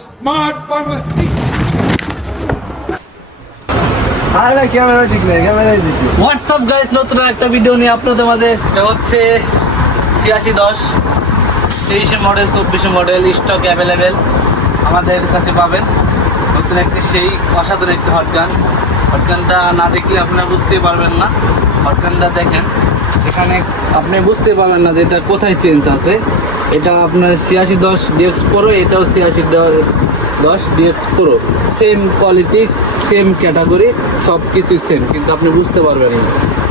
Smart আরে camera ঠিক নেই ক্যামেরা হোয়াটসঅ্যাপ গাইস নতুন একটা ভিডিও নিয়ে আপনাদের মাঝে। হচ্ছে ছিয়াশি দশ তেইশে মডেল চব্বিশে মডেল স্টক অ্যাভেলেবেল আমাদের কাছে পাবেন। নতুন একটি সেই অসাধারণ একটি হটগান হটগানটা না দেখলে আপনারা বুঝতেই পারবেন না। হটগানটা দেখেন। এখানে আপনি বুঝতে পারবেন না যে এটা কোথায় চেঞ্জ আছে। এটা আপনার ছিয়াশি দশ ডিএক্স প্রো এটাও ছিয়াশি দশ DX pro same quality same category সব কিছুই সেম কিন্তু আপনি বুঝতে পারবেন না।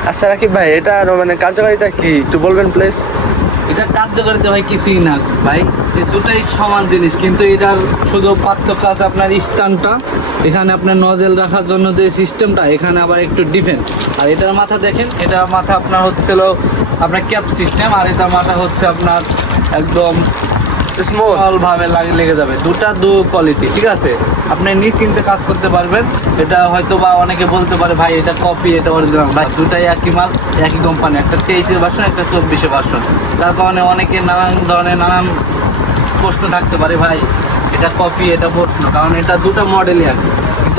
আচ্ছা রাকিব ভাই এটা মানে কার্যকারিতা কি? একটু বলবেন প্লিজ এটা কার্যকারিতা ভাই কিছুই না ভাই। এই দুটাই সমান জিনিস কিন্তু এটার শুধু পার্থক্য আছে আপনার স্ট্যান্ডটা। এখানে আপনার নজেল রাখার জন্য যে সিস্টেমটা এখানে আবার একটু ডিফেন্ট আর এটার মাথা দেখেন এটার মাথা আপনার হচ্ছিল আপনার ক্যাপ সিস্টেম আর এটার মাথা হচ্ছে আপনার একদম স্মল ভাবে লাগে লেগে যাবে। দুটা দু কোয়ালিটি ঠিক আছে? আপনি নিশ্চিন্তে কাজ করতে পারবেন। এটা হয়তো বা অনেকে বলতে পারে ভাই এটা কপি এটা অরিজিনাল ভাই দুটাই একই মাল একই কোম্পানি একটা তেইশের ভার্সন একটা চব্বিশে ভার্সন তার কারণে অনেকে নানান ধরনের নানান প্রশ্ন থাকতে পারে ভাই এটা কপি এটা প্রশ্ন কারণ এটা দুটো মডেলই আছে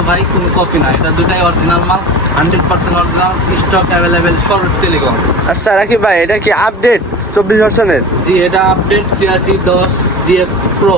ভাই কোনো কপি না এটা দুটাই অরিজিনাল মাল hundred percent original stock available সরব টেলিকম আচ্ছা রাকিব ভাই এটা কি আপডেট চব্বিশ ভার্সনের জি এটা আপডেট ছিয়াশি দশ ডিএক্স প্রো